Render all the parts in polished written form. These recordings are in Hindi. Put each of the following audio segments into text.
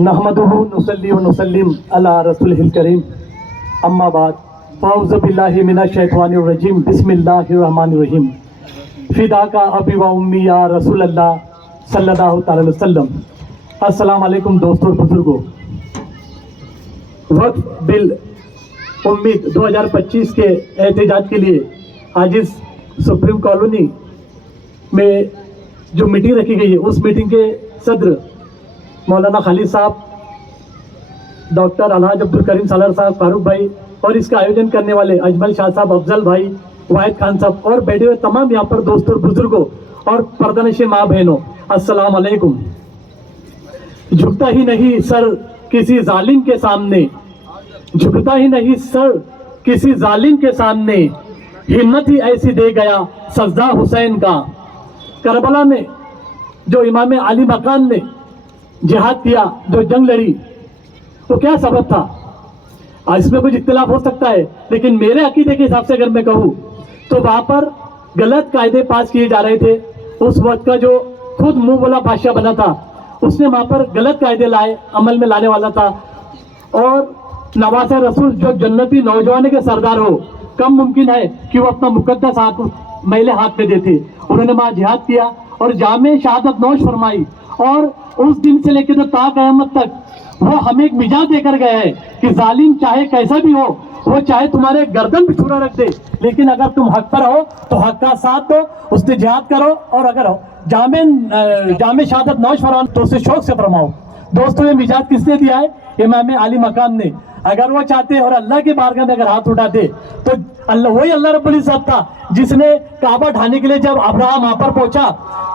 नहमदुहु नुसल्ली व नुसल्लिम अला रसूलिहिल करीम अम्मा बाद फ़अऊज़ु बिल्लाहि मिनश शैतानिर रजीम बिस्मिल्लाहिर रहमानिर रहीम फ़िदा का अबी व उम्मी या रसूल अल्लाह सल्लल्लाहु अलैहि वसल्लम। अस्सलाम वालेकुम दोस्तों और बुजुर्गों। वक्फ बिल उम्मीद 2025 के एहतजाज के लिए आज इस सुप्रीम कॉलोनी में जो मीटिंग रखी गई है, उस मीटिंग के सदर मौलाना खालिद साहब, डॉक्टर अलहाज अब्दुल करीम सालर साहब, फारूक भाई और इसका आयोजन करने वाले अजमल शाह साहब, अफजल भाई, वाहिद खान साहब और बैठे हुए तमाम यहाँ पर दोस्तों और बुजुर्गों और पर्दानशीं माँ बहनों, अस्सलाम वालेकुम। झुकता ही नहीं सर किसी जालिम के सामने, झुकता ही नहीं सर किसी जालिम के सामने, हिम्मत ही ऐसी दे गया सजदा हुसैन का। करबला में जो इमाम अली मकान ने जिहाद किया, जो जंग लड़ी, तो क्या सबब था? इसमें कुछ इख्तिलाफ हो सकता है, लेकिन मेरे अकीदे के हिसाब से अगर मैं कहूँ तो वहाँ पर गलत कायदे पास किए जा रहे थे। उस वक्त का जो खुद मुंह बोला बादशाह बना था, उसने वहाँ पर गलत कायदे लाए, अमल में लाने वाला था। और नवासे रसूल जो जन्नती नौजवान के सरदार हो, कम मुमकिन है कि वो अपना मुकद्दस हाथ मैले हाथ में देते। उन्होंने वहाँ जिहाद किया और जामे शहादत नौश फरमाई, और उस दिन से लेकर तो ता क़यामत तक वो हमें एक मिजाज देकर गए हैं कि जालिम चाहे कैसा भी हो, वो चाहे तुम्हारे गर्दन पे छुरा रख दे, लेकिन अगर तुम हक पर हो तो हक का साथ दो, उससे जिहाद करो, और अगर जामे शहादत नौश फरमाओ तो उसे शौक से फरमाओ। दोस्तों, ये मिजाज किसने दिया है? इमाम अली मकाम ने। अगर वो चाहते और अल्लाह के बारगाह में अगर हाथ उठाते तो वही अल्लाह रब्बुल इज्जत था जिसने काबा ढाने के लिए जब अब्राहम वहां पर पहुंचा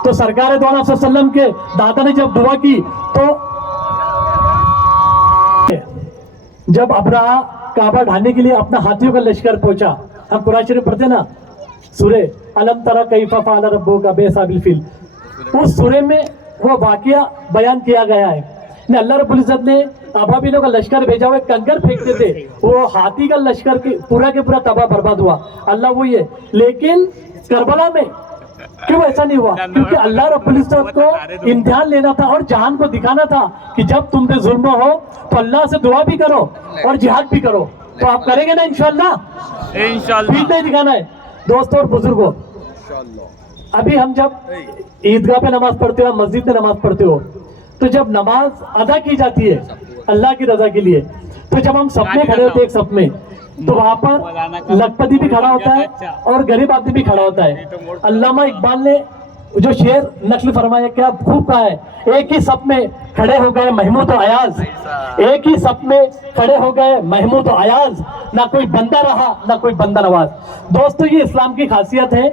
तो सरकार दो अलैहि वसल्लम के दादा ने जब दुआ की, तो जब अब्राहा काबा ढाने के लिए अपना हाथियों का लश्कर पहुंचा, हम कुरान शरीफ पढ़ते ना, सूरे अलम तरा कैफ़ फ़अल रब्बुका बिअस्हाबिल फील, उस सूरे में वो वाकया बयान किया गया है। अल्लाह रब्बुल इज्जत ने अबाबिलों का लश्कर भेजा हुआ, कंकर फेंकते थे, वो हाथी का लश्कर के पूरा तबाह बर्बाद हुआ। अल्लाह वही है, लेकिन करबला में क्यों ऐसा नहीं हुआ? क्योंकि अल्लाह रब्बुल इज्जत को इम्तिहान लेना था और जहान को दिखाना था कि जब तुम पे जुल्म हो तो अल्लाह से दुआ भी करो और जिहाद भी करो। तो आप करेंगे ना इंशाअल्लाह? ठीक नहीं दिखाना है। दोस्तों और बुजुर्गों, अभी हम जब ईदगाह पे नमाज पढ़ते हो, मस्जिद में नमाज पढ़ते हो, तो जब नमाज अदा की जाती है अल्लाह की रजा के लिए, तो जब हम सब में खड़े होते हैं एक सब में, तो वहां पर लखपति भी खड़ा होता है और गरीब आदमी भी खड़ा होता है। अल्लामा इकबाल ने जो शेर नक्ल फरमाया, क्या खूब कहा है, एक ही सब में खड़े हो गए महमूद और अयाज, एक ही सब में खड़े हो गए महमूद और अयाज, ना कोई बंदा रहा ना कोई बंदा नवाज। दोस्तों, ये इस्लाम की खासियत है,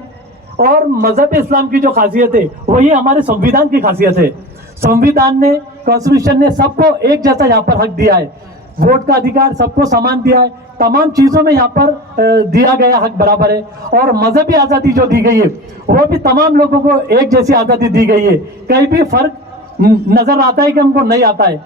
और मजहब इस्लाम की जो खासियत है वही हमारे संविधान की खासियत है। संविधान ने, कॉन्स्टिट्यूशन ने सबको एक जैसा यहाँ पर हक दिया है, वोट का अधिकार सबको समान दिया है, तमाम चीजों में यहाँ पर दिया गया हक बराबर है। और मजहबी आज़ादी जो दी गई है वो भी तमाम लोगों को एक जैसी आज़ादी दी गई है। कहीं भी फर्क नजर आता है कि हमको नहीं आता है।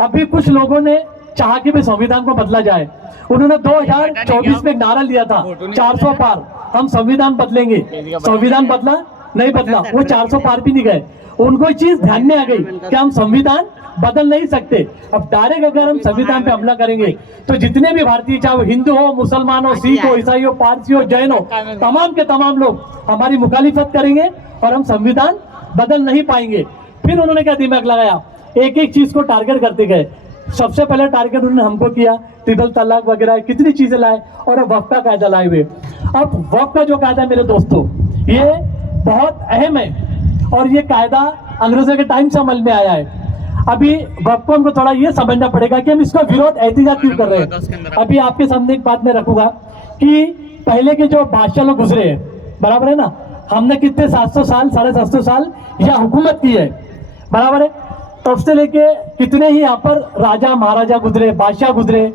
अभी कुछ लोगों ने चाहा कि भी संविधान को बदला जाए। उन्होंने 2024 में नारा लिया था 400 पार, हम संविधान बदलेंगे। संविधान बदला? नहीं बदला, वो 400 पार भी नहीं गए। उनको चीज ध्यान में आ गई कि हम संविधान बदल नहीं सकते। अब डायरेक्ट अगर हम संविधान पे हमला करेंगे तो जितने भी भारतीय, चाहे वो हिंदू हो, मुसलमान हो, सिख हो, ईसाई हो, पारसी हो, जैन हो, तमाम के तमाम लोग हमारी मुखालिफत करेंगे और हम संविधान बदल नहीं पाएंगे। फिर उन्होंने क्या दिमाग लगाया, एक एक चीज को टारगेट करते गए। सबसे पहले टारगेट उन्होंने हमको किया, ट्रिपल तलाक वगैरह कितनी चीजें लाए, और अब वक्फ का कायदा लाए हुए। अब वक्फ का जो कायदा मेरे दोस्तों, ये बहुत अहम है और ये कायदा अंग्रेजों के टाइम से अमल में आया है। अभी वक्फ को हमको थोड़ा ये समझना पड़ेगा कि हम इसका विरोध एहतिजाज क्यों कर रहे हैं। अभी आपके सामने एक बात मैं रखूंगा कि पहले के जो बादशाह लोग गुजरे हैं, बराबर है ना, हमने कितने 700 साल 750 साल यह हुकूमत की है, बराबर है। तब से लेके कितने ही यहाँ पर राजा महाराजा गुजरे, बादशाह गुजरे,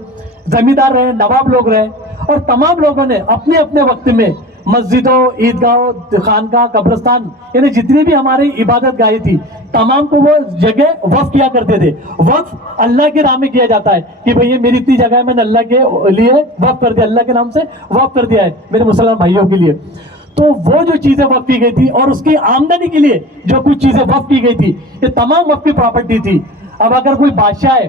जमींदार रहे, नवाब लोग रहे, और तमाम लोगों ने अपने अपने वक्त में मस्जिदों, ईदगाहों, खानका, कब्रिस्तान, यानी जितनी भी हमारी इबादत गाहें थी, तमाम को वो जगह वक्फ किया करते थे। वक्फ अल्लाह के नाम में किया जाता है कि भाई ये मेरी इतनी जगह मैंने अल्लाह के लिए वक्फ कर दिया, अल्लाह के नाम से वक्फ कर दिया है मेरे मुसलमान भाइयों के लिए। तो वो जो चीजें वक्फ की गई थी और उसकी आमदनी के लिए जो कुछ चीजें वक्फ की गई थी, ये तमाम वक्फ की प्रॉपर्टी थी। अब अगर कोई बादशाह है,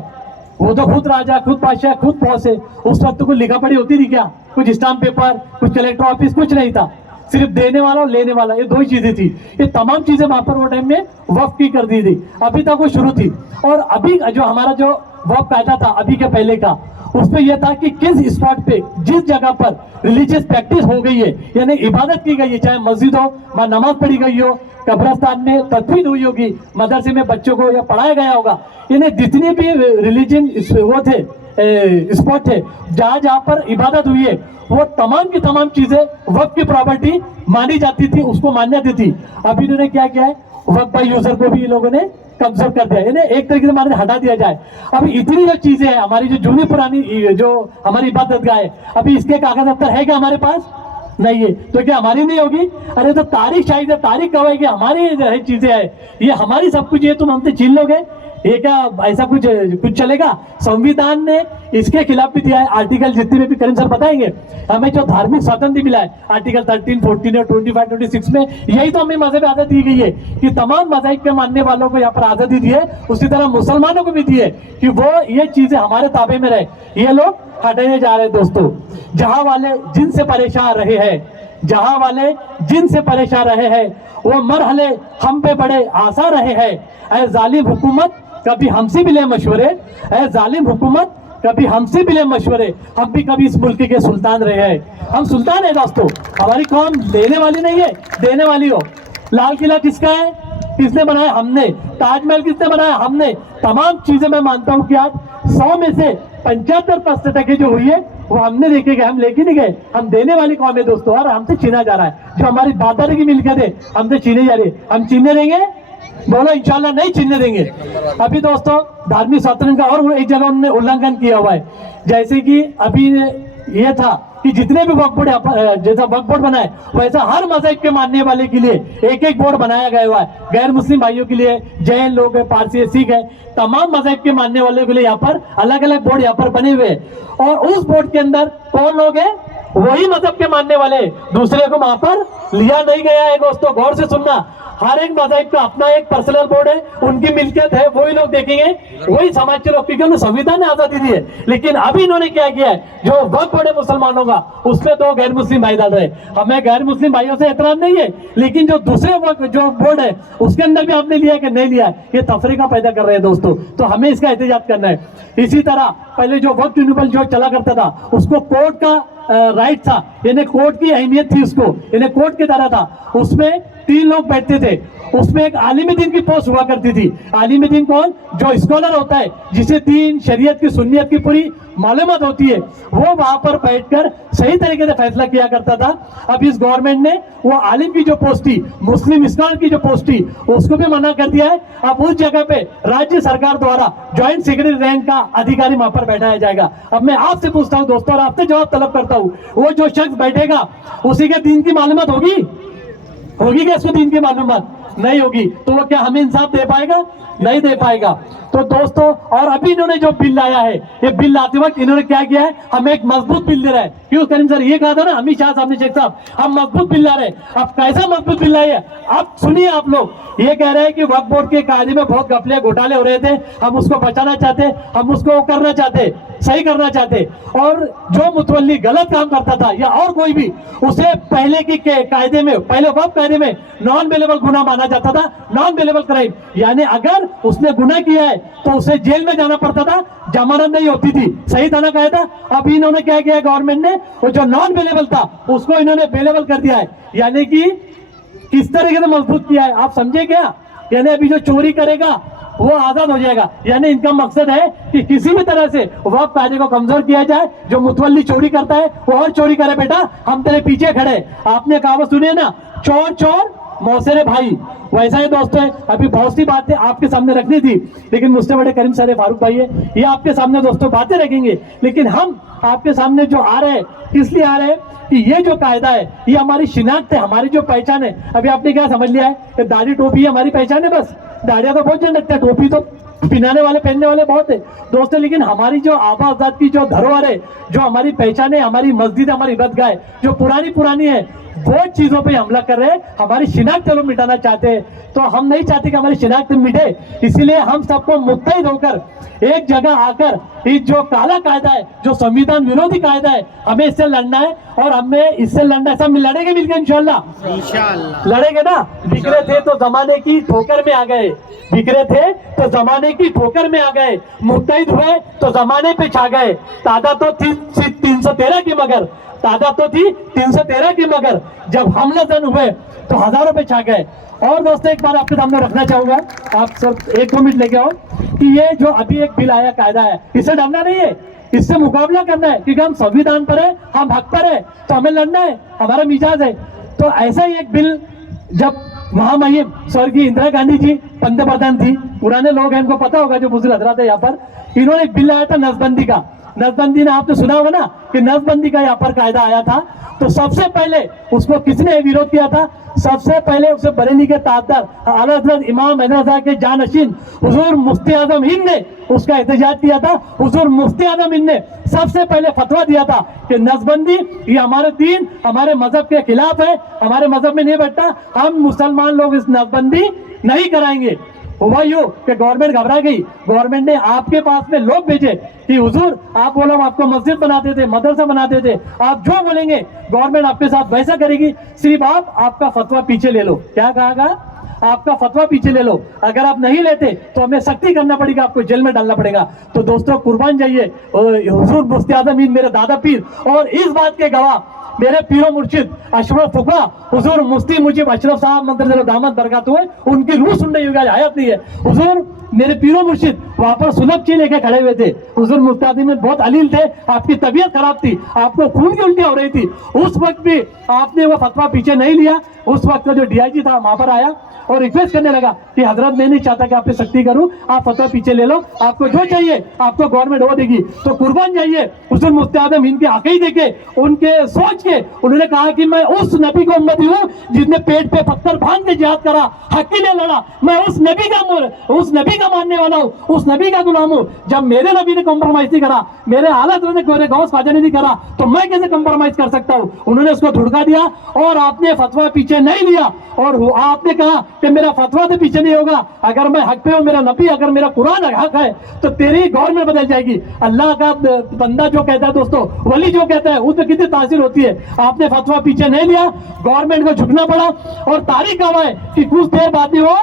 वो तो खुद राजा, खुद बादशाह, खुद बॉस है, उस वक्त तो कोई लिखा पढ़ी होती थी क्या? कुछ स्टाम्प पेपर, कुछ कलेक्टर ऑफिस, कुछ नहीं था। सिर्फ देने वाला और लेने वाला, ये दो ही चीजें थी। ये तमाम चीजें वहां पर वो टाइम में वक्फ की कर दी थी। अभी तक वो शुरू थी। और अभी जो हमारा जो वक्फ कायदा था अभी के पहले का, उसमें यह था कि किस स्पॉट पे, जिस जगह पर रिलीजियस प्रैक्टिस हो गई है, यानी इबादत की गई है, चाहे मस्जिद हो, वहां नमाज पढ़ी गई हो, कब्रस्तान में तदफीन हुई होगी, मदरसे में बच्चों को या पढ़ाया गया होगा, यानी जितने भी रिलीजन वो थे, स्पॉट थे, जहां जहां पर इबादत हुई है, वो तमाम की तमाम चीजें वक्फ की प्रॉपर्टी मानी जाती थी, उसको मान्यता थी। अभी इन्होंने क्या किया है, वक्फ बाय यूजर को भी ये लोगों ने कब्जा कर दिया, यानी एक तरीके से हमारे हटा दिया जाए। अभी इतनी जो चीजें हैं, हमारी जो जूनी पुरानी जो हमारी इबादत गाह है, अभी इसके कागज दफ्तर है क्या हमारे पास? नहीं है, तो क्या हमारी नहीं होगी? अरे तो तारीख शायद है, तारीख गवाही कि हमारी जो है चीजें है, ये हमारी सब कुछ, ये तुम हमसे छीन लोगे, ये क्या ऐसा कुछ चलेगा? संविधान ने इसके खिलाफ भी दिया है। आर्टिकल जितने में भी करीम सर बताएंगे, हमें जो धार्मिक स्वतंत्र मिला है आर्टिकल 13, 14 और 25, 26 में, यही तो हमें मजहब आजादी दी गई है कि तमाम मजहब के मानने वालों को यहाँ पर आजादी दी है। उसी तरह मुसलमानों को भी दी है कि वो ये चीजें हमारे ताबे में रहे। ये लोग हटाने जा रहे हैं दोस्तों। जहां वाले जिनसे परेशान रहे हैं, जहां वाले जिनसे परेशान रहे हैं, वो मरहले हम पे बड़े आसान रहे हैं। ऐ जालिम हुकूमत कभी हमसे भी ले मशवरे, ऐ जालिम हुकूमत कभी हमसे भी ले मशवरे, हम भी कभी इस मुल्क के सुल्तान रहे हैं। हम सुल्तान है दोस्तों, हमारी कौम लेने वाली नहीं है, देने वाली हो। लाल किला किसका है? किसने बनाया? हमने। ताजमहल किसने बनाया? हमने। तमाम चीजें मैं मानता हूं कि आज 100 में से 75% जो हुई है वो हमने देखे गए, हम लेके नहीं गए। हम देने वाली कौम है दोस्तों, और हमसे छीना जा रहा है। जो हमारी दादारी की मिलकर है, हमसे छीने जा रही है। हम छीनने देंगे? बोलो इंशाल्लाह नहीं छीनने देंगे। अभी दोस्तों धार्मिक स्वतंत्रता का और एक जगह उन्होंने उल्लंघन किया हुआ है। जैसे कि अभी ये था कि जितने भी वक्फ बोर्ड, जैसा वक्फ बोर्ड बनाए वैसा हर मजहब के मानने वाले के लिए एक एक बोर्ड बनाया गया हुआ है। गैर मुस्लिम भाइयों के लिए, जैन लोग है, पारसी है, सिख है, तमाम मजहब के मानने वालों के लिए यहाँ पर अलग अलग बोर्ड यहाँ पर बने हुए हैं। और उस बोर्ड के अंदर कौन लोग हैं? वही मजहब के मानने वाले। दूसरे को वहां पर लिया नहीं गया है दोस्तों, गौर से सुनना। हर एक मजहब का अपना एक पर्सनल बोर्ड है, उनकी मिल्कियत है, वही लोग देखेंगे, वही समाज के लोग, क्योंकि उन्हें संविधान ने आजादी दी है। लेकिन अभी इन्होंने क्या किया है, जो वक्फ बोर्ड है मुसलमानों का, उसमें तो गैर मुस्लिम भाई डाल रहे। हमें गैर मुस्लिम भाइयों से एतराज नहीं है, लेकिन जो दूसरे जो बोर्ड है उसके अंदर भी आपने लिया कि नहीं लिया, ये तफरीका पैदा कर रहे हैं दोस्तों। तो हमें इसका एहतजाज करना है। इसी तरह पहले जो वक्फ ट्रिब्यूनल जो चला करता था, उसको कोर्ट का राइट था, यानी कोर्ट की अहमियत थी उसको, यानी कोर्ट की तरह था। उसमें 3 लोग बैठते थे, उसमें एक आलिम दीन की पोस्ट हुआ करती थी। आलिम दीन कौन? जो स्कॉलर होता है, जिसे दीन, शरीयत की, सुन्नियत की पूरी मालूमात होती है, वो वहां पर बैठकर सही तरीके से फैसला किया करता था। अब इस गवर्नमेंट ने वो आलिम की जो पोस्ट थी, मुस्लिम स्कॉलर की जो पोस्ट थी, उसको भी मना कर दिया है। अब उस जगह पे राज्य सरकार द्वारा ज्वाइंट सेक्रेटरी रैंक का अधिकारी वहां पर बैठाया जाएगा। अब मैं आपसे पूछता हूं दोस्तों, और आपसे जवाब तलब करता हूं, वो जो शख्स बैठेगा उसी के दीन की मालूमात होगी? होगी क्या इसको दीन की मालूमात? नहीं होगी। तो वो क्या हमें इंसाफ दे पाएगा? नहीं दे पाएगा। तो दोस्तों, और अभी इन्होंने जो बिल लाया है, ये बिल लाते वक्त इन्होंने क्या किया है, हमें एक मजबूत बिल दे रहा है। क्यों करीम सर? ये कहा था ना अमित शाह साहब ने, शेख साहब, हम मजबूत बिल ला रहे हैं। अब कैसा मजबूत बिल लाए? आप सुनिए, आप लोग ये कह रहे हैं कि वक्फ बोर्ड के कायदे में बहुत गफले घोटाले हो रहे थे, हम उसको बचाना चाहते, हम उसको करना चाहते, सही करना चाहते। और जो मुतवल्ली गलत काम करता था या और कोई भी, उसे पहले की कायदे में, पहले वक्फ कायदे में नॉन बेलेबल गुनाह माना जाता था, नॉन बेलेबल क्राइम। यानी अगर उसने गुनाह किया है तो उसे जेल में जाना पड़ता था, जमानत नहीं होती थी। सही था ना कहा था? अब इन्होंने क्या किया गवर्नमेंट ने, वो जो नॉन बेलेबल था उसको इन्होंने बेलेबल कर दिया है। यानी कि किस तरीके से मजबूत किया है, आप समझे क्या? यानी अभी जो चोरी करेगा वो आजाद हो जाएगा। यानी इनका मकसद है कि किसी भी तरह से वक्फ कायदे को कमजोर किया जाए। जो मुतवल्ली चोरी करता है वो और चोरी करे, बेटा हम तेरे पीछे खड़े। आपने कहावत सुनी है ना, चोर चोर मौसेरे भाई। वैसा ही दोस्तों है, अभी बहुत सी बातें आपके सामने रखनी थी, लेकिन मुझसे बड़े करीम सारे फारूक भाई है, ये आपके सामने दोस्तों बातें रखेंगे। लेकिन हम आपके सामने जो आ रहे हैं, इसलिए आ रहे हैं कि ये जो कायदा है, ये हमारी शिनाख्त है, हमारी जो पहचान है। अभी आपने क्या समझ लिया है कि दाढ़ी टोपी हमारी पहचान है? बस दाढ़ियां तो बहुत जन रखते हैं, टोपी तो पिनाने वाले, पहनने वाले बहुत है दोस्तों। लेकिन हमारी जो आबा अज़ाद की जो धरोहर है, जो हमारी पहचान है, हमारी मस्जिद, हमारी ईदगाह जो पुरानी है, वो चीजों पे हमला कर रहे हैं, हमारी शिनाख्त लोग मिटाना चाहते हैं। तो हम नहीं चाहते कि हमारी शिनाख्त मिटे, इसीलिए हम सबको मुत्तहिद होकर एक जगह आकर इस जो काला कायदा है, जो संविधान विरोधी कायदा है, हमें इससे लड़ना है। और हमें इससे लड़ना है, सब लड़ेंगे मिलकर इंशाल्लाह लड़ेंगे ना। बिखरे थे तो जमाने की ठोकर में आ गए, बिखरे थे तो जमाने की ठोकर में आ गए, मुत्तहिद हुए तो जमाने पे छा गए। तादाद तो थी 313 की, मगर तादाद तो थी 313 की, मगर जब हम नजर हुए तो हजारों पे छा गए। और दोस्तों एक बार आपके सामने रखना चाहूंगा, आप सब 1-2 मिनट लेके आओ, कि ये जो अभी एक बिल आया कायदा है, इससे डरना नहीं है, इससे मुकाबला करना है, क्योंकि हम संविधान पर है, हम हक पर है, तो हमें लड़ना है, हमारा मिजाज है। तो ऐसा ही एक बिल जब महामहिम स्वर्गीय इंदिरा गांधी जी पंतप्रधान थी, पुराने लोग हैं इनको पता होगा जो बुजुर्ग हजरात है यहाँ पर, इन्होंने एक बिल लाया था नसबंदी का। नसबंदी ने आपने सुना होगा ना कि नसबंदी का यहाँ पर कायदा आया था। तो सबसे पहले उसको किसने विरोध किया था? सबसे पहले उसे बरेली के ताजदार आला हज़रत इमाम मदरसा के जानशीन हुजूर मुफ्ती आजम हिंद ने उसका एहतजाज किया था। हुजूर मुफ्ती आजम हिंद ने सबसे पहले फतवा दिया था कि नसबंदी ये हमारे दीन, हमारे मजहब के खिलाफ है, हमारे मजहब में नहीं बैठता, हम मुसलमान लोग इस नसबंदी नहीं कराएंगे। हुआ यूं कि गवर्नमेंट घबरा गई, गवर्नमेंट ने आपके पास में लोग भेजे कि हुजूर आप बोलो, आपको मस्जिद बनाते थे, मदरसा बनाते थे, आप जो बोलेंगे गवर्नमेंट आपके साथ वैसा करेगी, सिर्फ आप आपका फतवा पीछे ले लो। क्या कहा? आपका फतवा पीछे ले लो, अगर आप नहीं लेते तो हमें सख्ती करना पड़ेगा, आपको जेल में डालना पड़ेगा। तो दोस्तों कुर्बान जाइए, हुजूर मुफ्ती आजम हिंद मेरे दादा पीर, और इस बात के गवाह मेरे पीरो मुर्शिद अशरफ फुकरा हुजूर मुफ्ती मुजीब अशरफ साहब मंदिर दामद बरकत हुए, उनकी रूह सुन रही होगी, आज हयात नहीं है। हुजूर मेरे पीरो मुर्शिद वहां पर सुलभ ची लेके खड़े हुए थे। हुजूर मुफ्ती आजम में बहुत अलील थे, आपकी तबीयत खराब थी, आपको खून की उल्टी हो रही थी, उस वक्त भी आपने वो फतवा पीछे नहीं लिया। उस वक्त जो डीआईजी था वहां पर आया और रिक्वेस्ट करने लगा कि हजरत मैं नहीं चाहता कि आप पे सख्ती करूं, आप फतवा पीछे ले लो, आपको जो चाहिए आपको गवर्नमेंट वो देगी। तो कुर्बान जाइए हुजूर मुफ्ती आजम इनके अकीदे के, उनके सोच के। उन्होंने कहा कि मैं उस नबी को उम्मती हूँ जिसने पेट पे पत्थर बांध के जिहाद करा, हक के लिए लड़ा, मैं उस नबी का मानने वाला हूँ, उस नबी का गुलाम हूँ। जब मेरे नबी ने कॉम्प्रोमाइज नहीं करा, मेरे हालत ने गोरे गौस ख्वाजा ने नहीं करा, तो मैं कैसे कॉम्प्रोमाइज कर सकता हूँ? उन्होंने उसको धुड़का दिया और आपने फतवा पीछे नहीं लिया, और आपने कहा कि मेरा फतवा तो पीछे नहीं होगा, अगर मैं हक पे हूँ, मेरा नबी, अगर मेरा कुरान हक है तो तेरी गवर्नमेंट बदल जाएगी। अल्लाह का बंदा जो कहता है दोस्तों, वली जो कहता है, उसमें कितनी तासीर होती है। आपने फतवा पीछे नहीं लिया, गवर्नमेंट को झुकना पड़ा, और तारीख गवाह है कि कुछ देर बाद में वो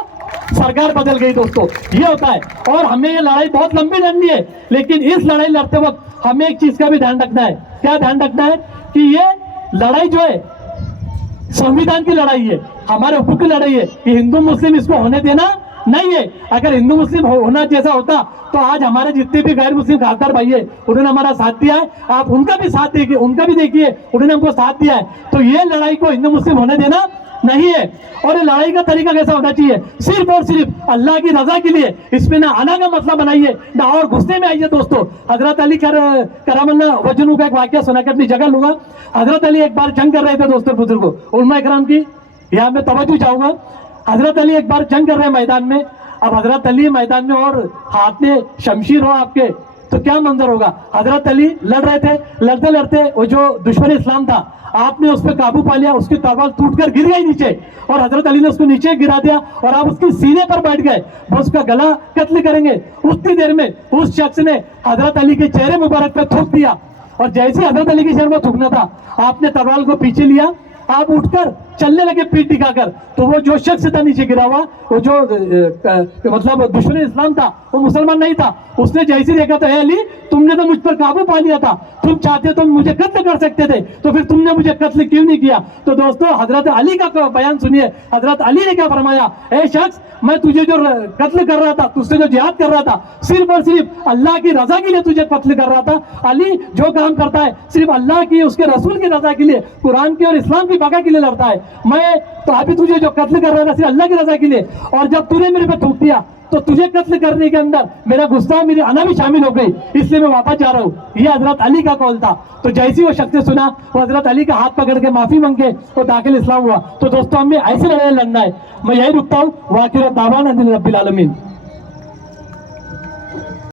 सरकार बदल गई। दोस्तों ये होता है, और हमें ये लड़ाई बहुत लंबी लड़नी है, लेकिन इस लड़ाई लड़ते वक्त हमें एक चीज का भी ध्यान रखना है। क्या ध्यान रखना है? कि ये लड़ाई जो है संविधान की लड़ाई है, हमारे हुकूक की लड़ाई है, कि हिंदू मुस्लिम इसको होने देना नहीं है। अगर हिंदू मुस्लिम होना जैसा होता तो आज हमारे जितने भी गैर मुस्लिम खासदार भाई है, उन्होंने हमारा साथ दिया है, आप उनका भी साथ देखिए, उनका भी देखिए, उन्होंने हमको साथ दिया है। तो ये लड़ाई को हिंदू मुस्लिम होने देना नहीं है। और ये लड़ाई का तरीका कैसा होना चाहिए? सिर्फ और सिर्फ अल्लाह की रजा के लिए। इसमें ना आना का मसला बनाइए, ना और घुसने में आइए। दोस्तों हजरत अली करमल्लाह वजहू का एक वाकया सुना के अपनी जगह लूंगा। हजरत अली एक बार जंग कर रहे थे दोस्तों, बुजुर्गों, उलमा इकराम की यहाँ मैं तवज्जो चाहूंगा। हजरत अली एक बार जंग कर रहे हैं मैदान में। अब हजरत अली मैदान में और हाथ में शमशीर हो आपके, तो क्या मंजर होगा? हजरत अली लड़ रहे थे, लड़ते लड़ते वो जो दुश्मन इस्लाम था, आपने उस पर काबू पा लिया, उसकी तलवार टूटकर गिर गई नीचे, और हजरत अली ने उसको नीचे गिरा दिया, और आप उसके सीने पर बैठ गए, बस उसका गला कत्ल करेंगे। उतनी देर में उस शख्स ने हजरत अली के चेहरे मुबारक पर थूक दिया, और जैसे हजरत अली के चेहरे में थूकना था, आपने तलवार को पीछे लिया, आप उठकर चलने लगे पीठ टिकाकर। तो वो जो शख्स था नीचे गिरा हुआ, वो जो मतलब दुश्मन इस्लाम था, वो मुसलमान नहीं था, उसने जैसे देखा तो अली तुमने तो मुझ पर काबू पा लिया था, तुम चाहते तो मुझे कत्ल कर सकते थे, तो फिर तुमने मुझे कत्ल क्यों नहीं किया? तो दोस्तों हजरत अली का बयान सुनिए। हजरत अली ने क्या फरमाया? ए शख्स, मैं तुझे जो कत्ल कर रहा था, तुझसे जो जिहाद कर रहा था, सिर्फ और सिर्फ अल्लाह की रजा के लिए तुझे कत्ल कर रहा था। अली जो काम करता है सिर्फ अल्लाह की, उसके रसूल की रजा के लिए, कुरान की और इस्लाम की बका के लिए लड़ता है। मैं तो अभी तुझे जो कत्ल कर रहा था सिर्फ अल्लाह की रजा के लिए, और जब तूने मेरे पे थूक दिया तो तुझे कत्ल करने के अंदर मेरा गुस्सा, मेरी अना भी शामिल हो गई, इसलिए मैं वापस जा रहा हूँ। ये हजरत अली का कौल था। तो जैसी वो शख्स ने सुना, वो हजरत अली का हाथ पकड़ के माफी मांगे वो दाखिल इस्लाम हुआ। तो दोस्तों हमें ऐसे लड़ाई लड़ना है। मैं यही रुकता हूँ। वाकिर दावाना रब्बिल आलमीन।